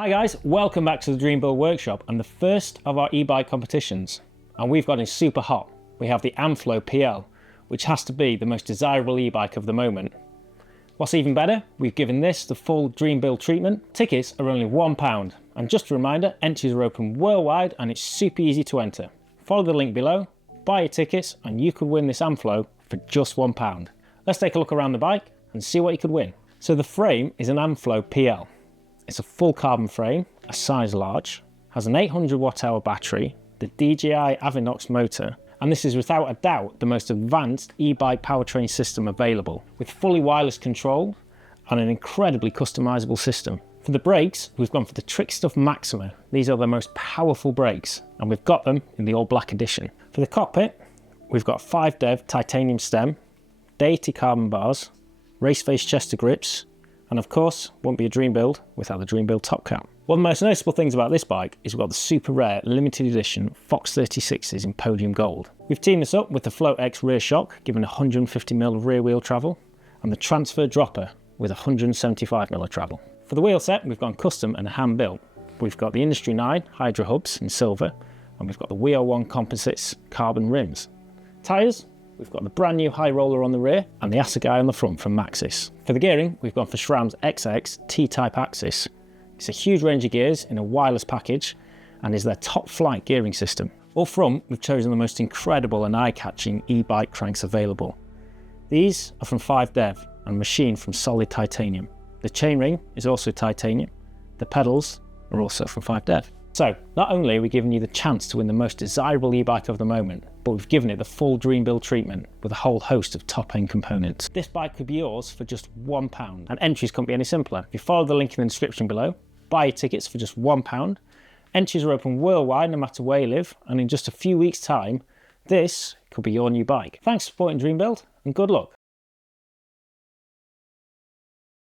Hi guys, welcome back to the Dream Build Workshop and the first of our e-bike competitions. And we've got it super hot. We have the Amflow PL, which has to be the most desirable e-bike of the moment. What's even better, we've given this the full Dream Build treatment. Tickets are only £1. And just a reminder, entries are open worldwide and it's super easy to enter. Follow the link below, buy your tickets and you could win this Amflow for just £1. Let's take a look around the bike and see what you could win. So the frame is an Amflow PL. It's a full carbon frame, a size large, has an 800 watt-hour battery, the DJI Avinox motor, and this is without a doubt the most advanced e-bike powertrain system available, with fully wireless control and an incredibly customizable system. For the brakes, we've gone for the Trick Stuff Maxima. These are the most powerful brakes, and we've got them in the all black edition. For the cockpit, we've got 5-dev titanium stem, Deity carbon bars, race face chester grips, and of course, won't be a Dream Build without the Dream Build top cap. One of the most noticeable things about this bike is we've got the super rare limited edition Fox 36s in Podium Gold. We've teamed this up with the Float X rear shock, giving 150mm of rear wheel travel, and the transfer dropper with 175mm of travel. For the wheel set, we've gone custom and hand built. We've got the Industry 9 Hydra hubs in silver, and we've got the WE01 Composites carbon rims. Tyres, we've got the brand new high roller on the rear and the Assegai on the front from Maxxis. For the gearing, we've gone for SRAM's XX T-Type axis. It's a huge range of gears in a wireless package and is their top flight gearing system. Up front, we've chosen the most incredible and eye-catching e-bike cranks available. These are from 5-dev and machined from solid titanium. The chainring is also titanium. The pedals are also from 5-dev. So, not only are we giving you the chance to win the most desirable e-bike of the moment, but we've given it the full Dream Build treatment with a whole host of top-end components. This bike could be yours for just £1, and entries couldn't be any simpler. If you follow the link in the description below, buy your tickets for just £1. Entries are open worldwide no matter where you live, and in just a few weeks' time, this could be your new bike. Thanks for supporting Dream Build, and good luck.